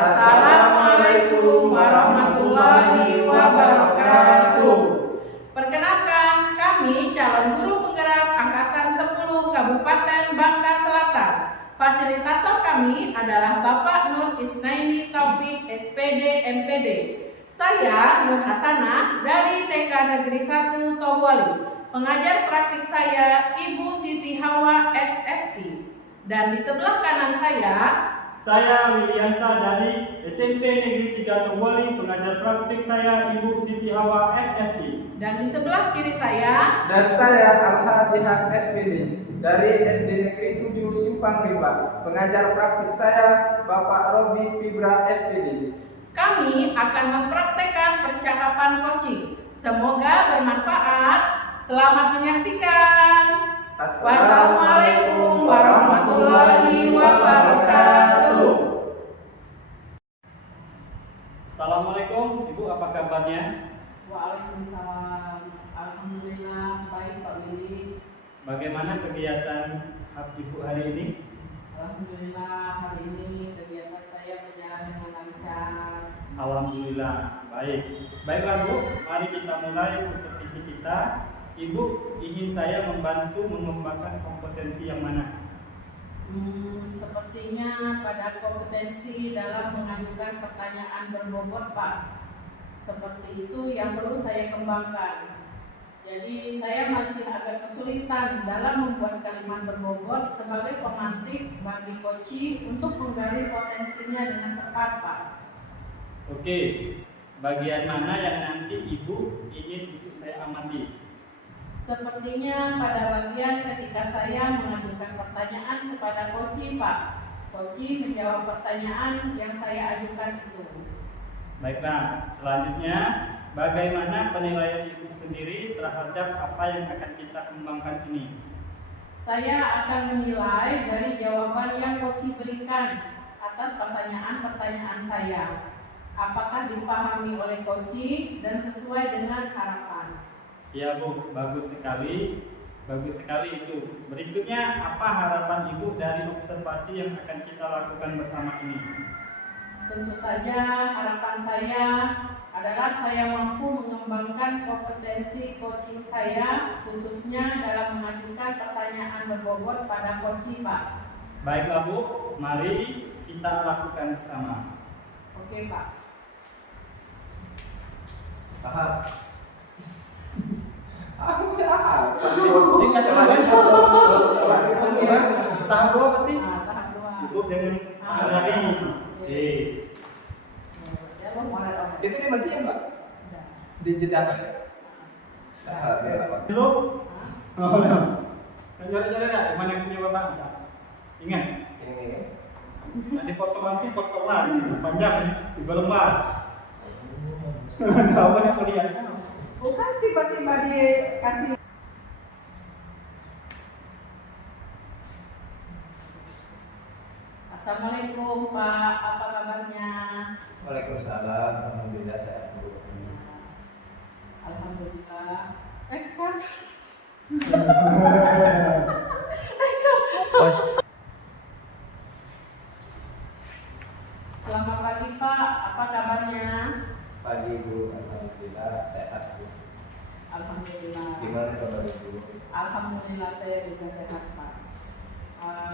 Assalamualaikum warahmatullahi wabarakatuh. Perkenalkan, kami calon guru penggerak Angkatan 10 Kabupaten Bangka Selatan. Fasilitator kami adalah Bapak Nur Isnaini Taufik SPD MPD. Saya Nur Hasanah dari TK Negeri 1 Toboli. Pengajar praktik saya Ibu Siti Hawa SSI. Dan di sebelah kanan saya Williansa dari SMP Negeri 3 Toboli, pengajar praktik saya Ibu Siti Hawa SSI. Dan di sebelah kiri saya Al-Fatihah SPD dari SD Negeri 7 Simpang Rimba, pengajar praktik saya Bapak Robi Fibra SPD. Kami akan mempraktekkan percakapan coaching. Semoga bermanfaat. Selamat menyaksikan. Wassalamualaikum warahmatullahi wabarakatuh. Assalamualaikum, Ibu, apa kabarnya? Waalaikumsalam. Alhamdulillah baik Pak Willy. Bagaimana kegiatan Ibu hari ini? Alhamdulillah hari ini kegiatan saya berjalan dengan lancar. Alhamdulillah baik. Baiklah Bu, mari kita mulai supervisi kita. Ibu ingin saya membantu mengembangkan kompetensi yang mana? Sepertinya pada kompetensi dalam mengajukan pertanyaan berbobot Pak. Seperti itu yang perlu saya kembangkan. Jadi saya masih agak kesulitan dalam membuat kalimat berbobot sebagai pemantik bagi coach untuk menggali potensinya dengan tepat Pak. Oke, bagian mana yang nanti Ibu ingin untuk saya amati? Sepertinya pada bagian ketika saya mengajukan pertanyaan kepada coach Pak. Coach menjawab pertanyaan yang saya ajukan itu. Baiklah, selanjutnya bagaimana penilaian Ibu sendiri terhadap apa yang akan kita kembangkan ini? Saya akan menilai dari jawaban yang coach berikan atas pertanyaan-pertanyaan saya. Apakah dipahami oleh coach dan sesuai dengan harapan? Ya Bu, bagus sekali itu. Berikutnya, apa harapan Ibu dari observasi yang akan kita lakukan bersama ini? Tentu saja harapan saya adalah saya mampu mengembangkan kompetensi coaching saya, khususnya dalam mengajukan pertanyaan berbobot pada coach Pak. Baiklah Bu, mari kita lakukan bersama. Oke Pak. Tahap. Aku bisa tahap. Ini kacamata tahap 2 berarti? Tahap 2. Ibu dengan lari. Oke. Itu dimatiin Pak? Di jeda. Belum? Oh, belum. Coba-coba dah, mana yang punya Bapak? Ingat? Ini. Nanti foto langsung foto lagi, panjang di lembar. Apa yang aku lihat? Bukan tiba-tiba dikasih. Assalamualaikum Pak, apa kabarnya? Waalaikumsalam. Alhamdulillah sehat Bu. Alhamdulillah. Kan? Selamat pagi Pak, apa kabarnya? Pagi Bu, alhamdulillah sehat Bu. Alhamdulillah. Gimana kabar Bu? Alhamdulillah saya juga sehat Pak.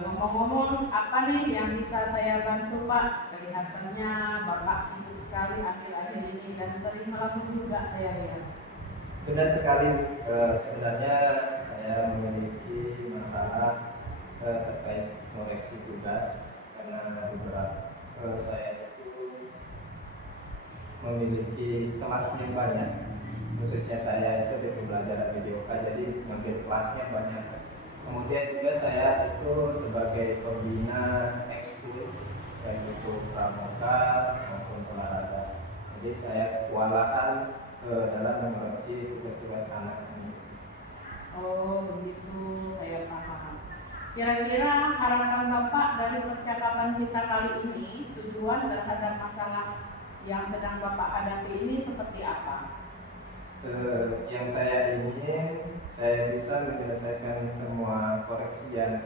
Ngomong-ngomong, apa nih yang bisa saya bantu Pak? Kelihatannya Bapak sibuk sekali akhir-akhir ini dan sering melapor juga saya lihat. Benar sekali, sebenarnya saya memiliki masalah terkait koreksi tugas karena beberapa saya itu memiliki kelasnya banyak, khususnya saya itu di pembelajaran BDOK, jadi ngambil kelasnya banyak. Kemudian juga saya itu sebagai pembina ekskul, baik itu pramuka maupun olahraga. Jadi saya kewalahan dalam mengoreksi tugas-tugas anak ini. Oh begitu, saya paham. Kira-kira harapan Bapak dari percakapan kita kali ini, tujuan terhadap masalah yang sedang Bapak hadapi ini seperti apa? Yang saya ingin saya bisa menyelesaikan semua koreksian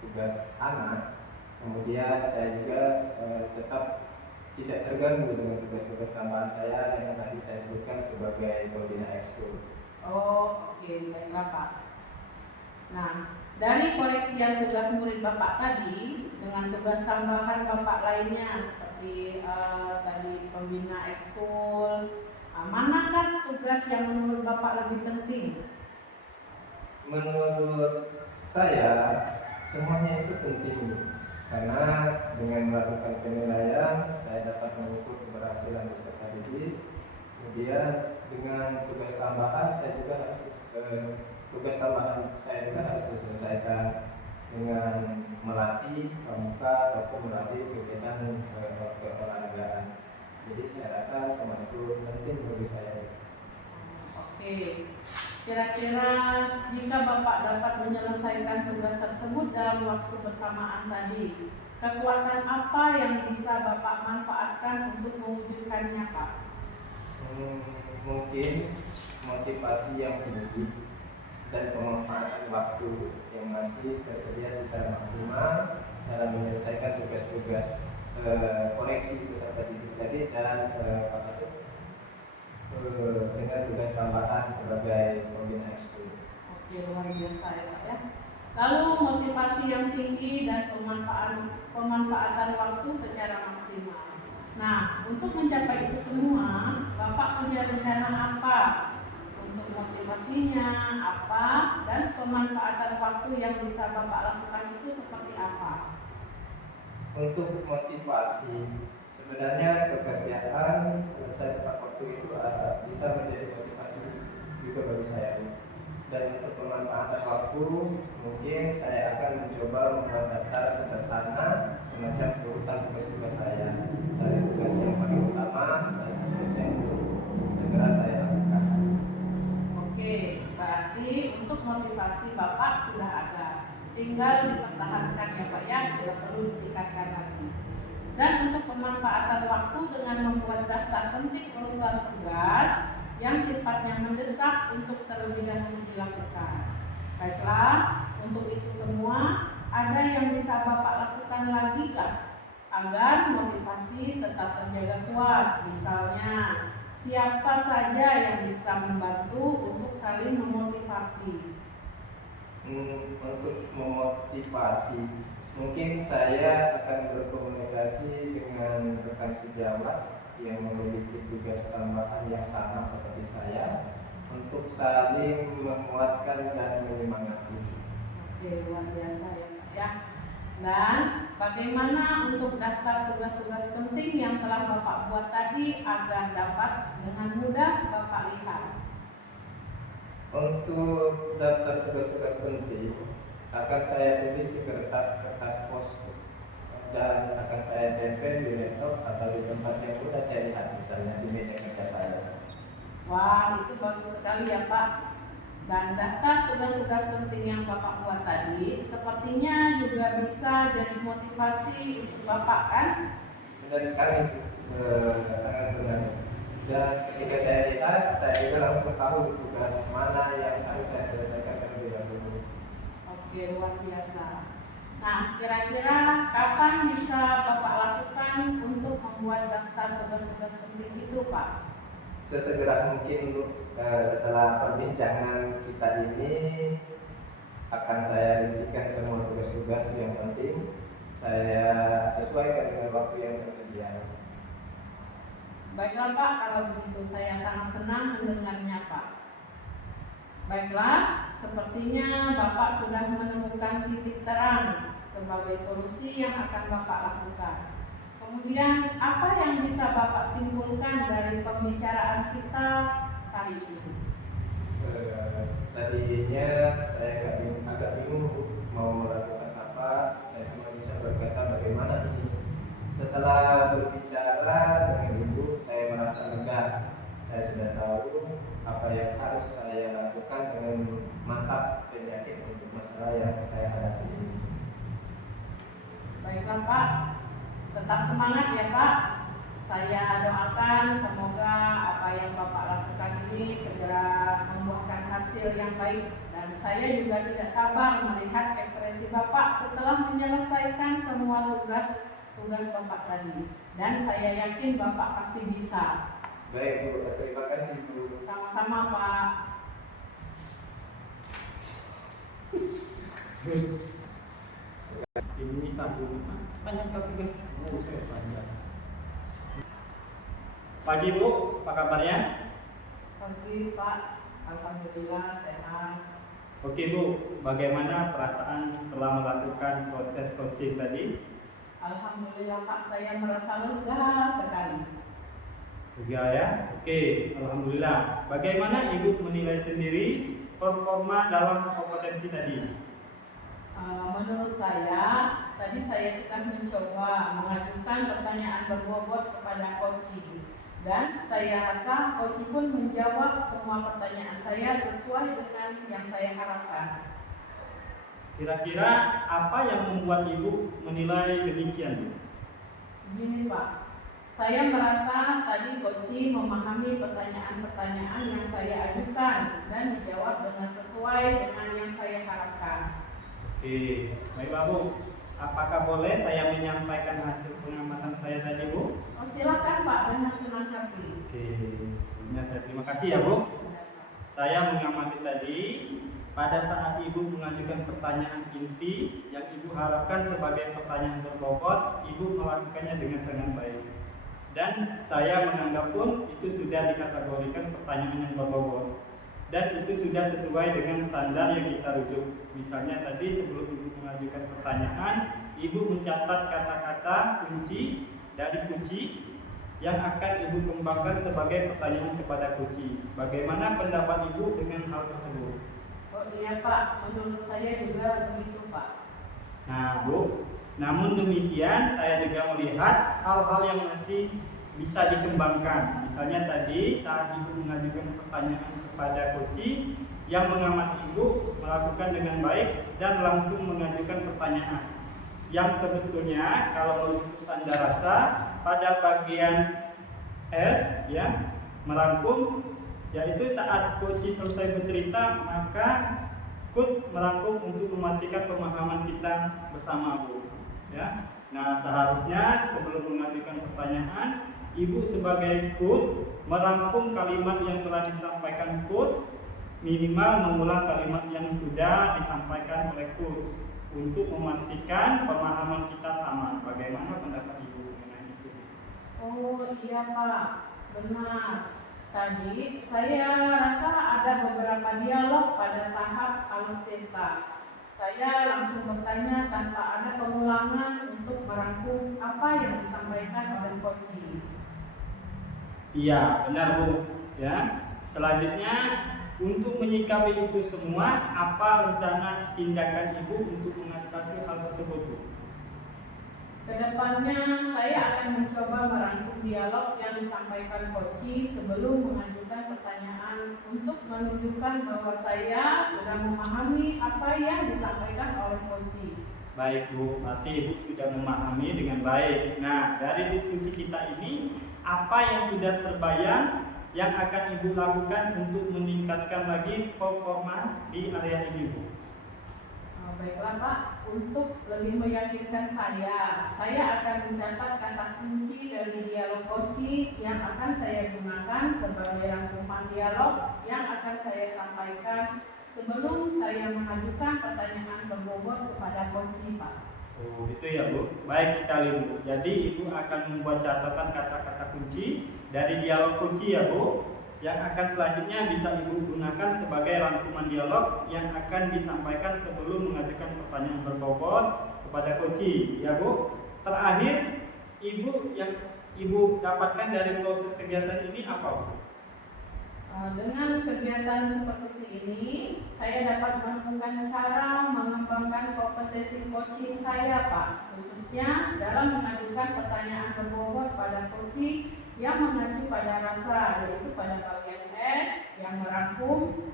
tugas anak. Kemudian saya juga tetap tidak terganggu dengan tugas-tugas tambahan saya yang tadi saya sebutkan sebagai pembina ekskul. Oh, oke, baiklah Pak. Nah, dari koreksian tugas murid Bapak tadi dengan tugas tambahan Bapak lainnya seperti tadi pembina ekskul, manakah tugas yang menurut Bapak lebih penting? Menurut saya semuanya itu penting karena dengan melakukan penilaian saya dapat mengukur keberhasilan peserta didik. Kemudian dengan tugas tambahan saya juga harus diselesaikan dengan melatih pramuka ataupun melatih kegiatan keolahragaan. Jadi saya rasa semua itu penting bagi saya. Oke, kira-kira jika Bapak dapat menyelesaikan tugas tersebut dalam waktu bersamaan tadi, kekuatan apa yang bisa Bapak manfaatkan untuk mewujudkannya, Pak? Mungkin motivasi yang tinggi dan pemanfaatan waktu yang masih tersedia secara maksimal dalam menyelesaikan tugas-tugas koreksi peserta didik tadi dan dengan tugas tambahan sebagai pembina ekskul. Oke, luar biasa ya Pak ya. Lalu motivasi yang tinggi dan pemanfaatan waktu secara maksimal. Nah, untuk mencapai itu semua, Bapak punya rencana apa? Untuk motivasinya apa dan pemanfaatan waktu yang bisa Bapak lakukan itu seperti apa? Untuk motivasi, sebenarnya pekerjaan selesai tepat waktu itu bisa menjadi motivasi juga bagi saya. Dan untuk pemanfaatan waktu, mungkin saya akan mencoba membuat daftar sederhana semacam urutan tugas-tugas saya dari tugas yang paling utama dan tugas yang segera saya lakukan. Oke, berarti untuk motivasi Bapak sudah ada. Tinggal dipertahankan ya Pak ya, tidak perlu ditingkatkan lagi. Dan untuk pemanfaatan waktu dengan membuat daftar penting urutan tugas yang sifatnya mendesak untuk terlebih dahulu dilakukan. Baiklah, untuk itu semua ada yang bisa Bapak lakukan lagi nggak agar motivasi tetap terjaga kuat? Misalnya, siapa saja yang bisa membantu untuk saling memotivasi? Untuk memotivasi, mungkin saya akan berkomunikasi dengan rekan sejawat yang memiliki tugas tambahan yang sama seperti saya untuk saling menguatkan dan menyemangati. Oke, luar biasa ya Pak ya. Dan bagaimana untuk daftar tugas-tugas penting yang telah Bapak buat tadi agar dapat dengan mudah Bapak lihat? Untuk daftar tugas-tugas penting akan saya tulis di kertas pos dan akan saya tempel di laptop atau di tempat yang mudah saya lihat, misalnya di meja kerja saya. Wah, itu bagus sekali ya Pak. Dan daftar tugas-tugas penting yang Bapak buat tadi sepertinya juga bisa jadi motivasi untuk Bapak kan? Benar sekali, sangat benar. Dan ketika saya lihat, saya juga langsung tahu tugas mana yang harus saya selesaikan terlebih dahulu. Oke, luar biasa. Nah, kira-kira kapan bisa Bapak lakukan untuk membuat daftar tugas-tugas penting itu, Pak? Sesegera mungkin setelah perbincangan kita ini akan saya rincikan semua tugas-tugas yang penting. Saya sesuaikan dengan waktu yang tersedia. Baiklah Pak, kalau begitu saya sangat senang mendengarnya Pak. Baiklah, sepertinya Bapak sudah menemukan titik terang sebagai solusi yang akan Bapak lakukan. Kemudian apa yang bisa Bapak simpulkan dari pembicaraan kita kali ini? Tadinya saya agak bingung mau melakukan apa dan cuma bisa berkata bagaimana ini. Setelah berbicara dengan Ibu, saya merasa lega. Saya sudah tahu apa yang harus saya lakukan dengan mantap dan yakin untuk masalah yang saya hadapi ini. Baiklah Pak, tetap semangat ya Pak. Saya doakan semoga apa yang Bapak lakukan ini segera membuahkan hasil yang baik. Dan saya juga tidak sabar melihat ekspresi Bapak setelah menyelesaikan semua tugas tugas Bapak tadi. Dan saya yakin Bapak pasti bisa. Baik Bu, terima kasih Bu. Sama-sama Pak. Ini satu panjang kaki panjang. Pagi Bu, apa kabarnya? Pagi Pak, alhamdulillah sehat. Oke Bu, bagaimana perasaan setelah melakukan proses coaching tadi? Alhamdulillah Pak, saya merasa lega sekali. Juga ya? Oke, alhamdulillah. Bagaimana Ibu menilai sendiri performa dalam kompetensi tadi? Menurut saya, tadi saya sudah mencoba mengajukan pertanyaan berbobot kepada coaching. Dan saya rasa coaching pun menjawab semua pertanyaan saya sesuai dengan yang saya harapkan. Kira-kira apa yang membuat Ibu menilai demikian? Gini Pak, saya merasa tadi coaching memahami pertanyaan-pertanyaan yang saya ajukan dan dijawab dengan sesuai dengan yang saya harapkan. Oke, baiklah Bu. Apakah boleh saya menyampaikan hasil pengamatan saya tadi Bu? Oh, silakan Pak, dengan senang hati. Oke, sebelumnya saya terima kasih ya Bu. Saya mengamati tadi pada saat Ibu mengajukan pertanyaan inti yang Ibu harapkan sebagai pertanyaan berbobot, Ibu melakukannya dengan sangat baik. Dan saya menganggap pun itu sudah dikategorikan pertanyaan yang berbobot. Dan itu sudah sesuai dengan standar yang kita rujuk. Misalnya tadi sebelum Ibu mengajukan pertanyaan, Ibu mencatat kata-kata kunci dari kunci yang akan Ibu kembangkan sebagai pertanyaan kepada kunci. Bagaimana pendapat Ibu dengan hal tersebut? Oh iya Pak, menurut saya juga begitu Pak. Nah Bu, namun demikian saya juga melihat hal-hal yang masih bisa dikembangkan. Misalnya tadi saat Ibu mengajukan pertanyaan kepada coaching yang mengamati Ibu melakukan dengan baik dan langsung mengajukan pertanyaan yang sebetulnya kalau menurut standar rasa pada bagian S ya merangkum, yaitu saat coaching selesai bercerita maka coach merangkum untuk memastikan pemahaman kita bersama Bu ya. Nah seharusnya sebelum mengajukan pertanyaan, Ibu sebagai coach merangkum kalimat yang telah disampaikan coach, minimal mengulang kalimat yang sudah disampaikan oleh coach untuk memastikan pemahaman kita sama. Bagaimana pendapat Ibu mengenai itu? Oh iya Pak, benar. Tadi saya rasa ada beberapa dialog pada tahap aluteta. Saya langsung bertanya tanpa ada pengulangan untuk merangkum apa yang disampaikan oleh coaching. Iya, benar Bu. Ya. Selanjutnya untuk menyikapi itu semua, apa rencana tindakan Ibu untuk mengatasi hal tersebut Bu? Kedepannya saya akan mencoba merangkum dialog yang disampaikan coaching sebelum mengajukan pertanyaan untuk menunjukkan bahwa saya sudah memahami apa yang disampaikan oleh coaching. Baik Bu, berarti Ibu sudah memahami dengan baik. Nah, dari diskusi kita ini, apa yang sudah terbayang yang akan Ibu lakukan untuk meningkatkan lagi performa di area ini Bu? Baiklah Pak, untuk lebih meyakinkan saya akan mencatat kata kunci dari dialog coaching yang akan saya gunakan sebagai rangkuman dialog yang akan saya sampaikan sebelum saya mengajukan pertanyaan berbobot kepada coaching Pak. Oh, itu ya Bu. Baik sekali Bu. Jadi Ibu akan membuat catatan kata-kata kunci dari dialog kunci ya Bu, yang akan selanjutnya bisa Ibu gunakan sebagai rangkuman dialog yang akan disampaikan sebelum mengajukan pertanyaan berbobot kepada coaching ya Bu. Terakhir, Ibu yang Ibu dapatkan dari proses kegiatan ini apa Bu? Dengan kegiatan seperti ini, saya dapat menemukan cara mengembangkan kompetensi coaching saya Pak, khususnya dalam mengajukan pertanyaan berbobot pada coaching yang mengacu pada rasa, yaitu pada bagian S yang merangkum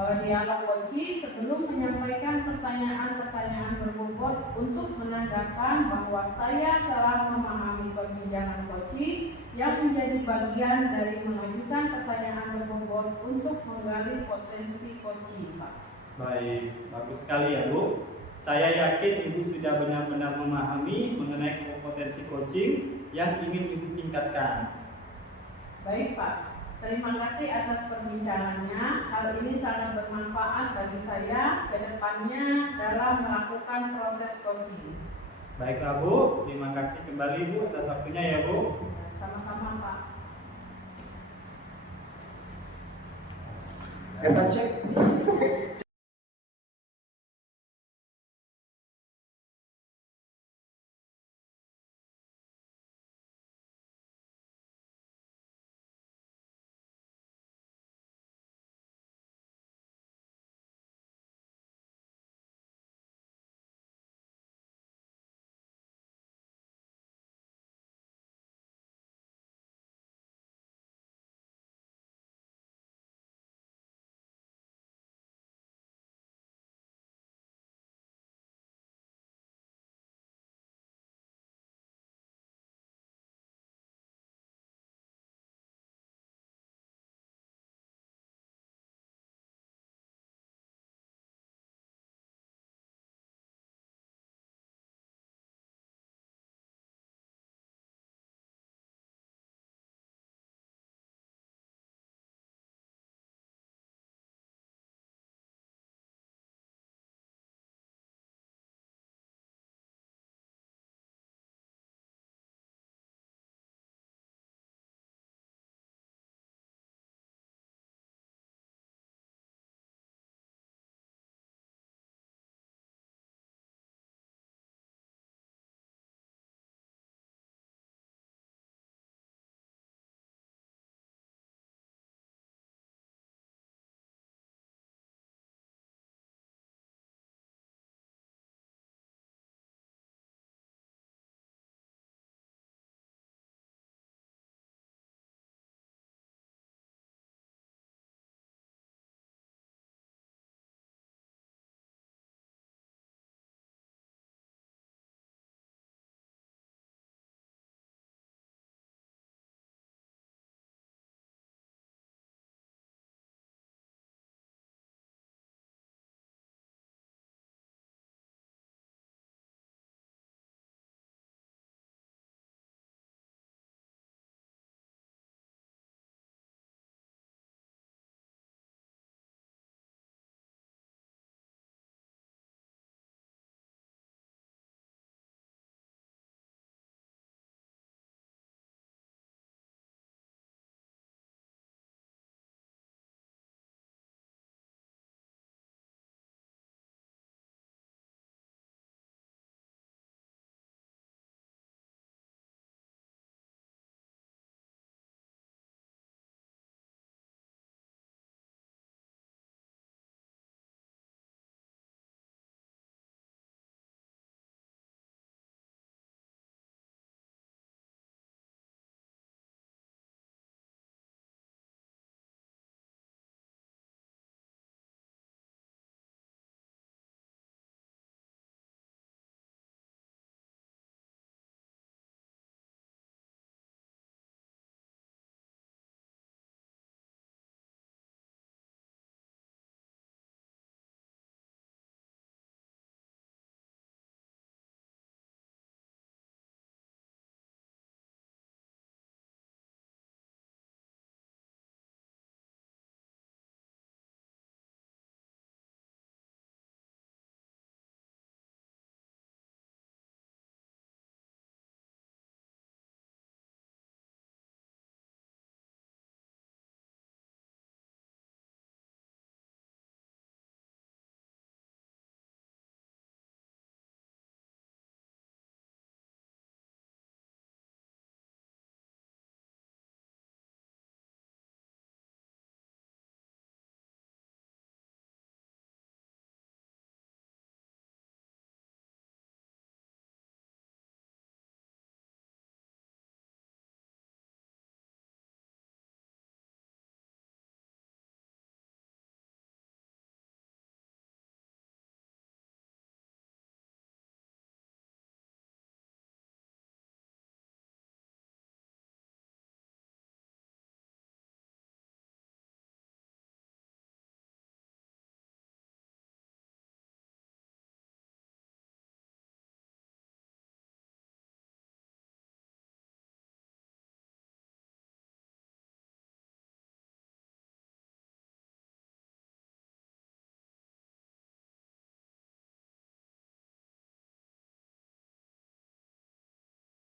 dialog coaching sebelum menyampaikan pertanyaan-pertanyaan berbobot untuk menandakan bahwa saya telah memahami perbincangan coaching yang menjadi bagian dari mengajukan pertanyaan berbobot untuk menggali potensi coaching Pak. Baik, bagus sekali ya Bu. Saya yakin Ibu sudah benar-benar memahami mengenai kompetensi coaching yang ingin Ibu tingkatkan. Baik Pak, terima kasih atas perbincangannya. Hal ini sangat bermanfaat bagi saya ke depannya dalam melakukan proses coaching. Baiklah Bu, terima kasih kembali Bu atas waktunya ya Bu. Sama-sama Pak. Kita cek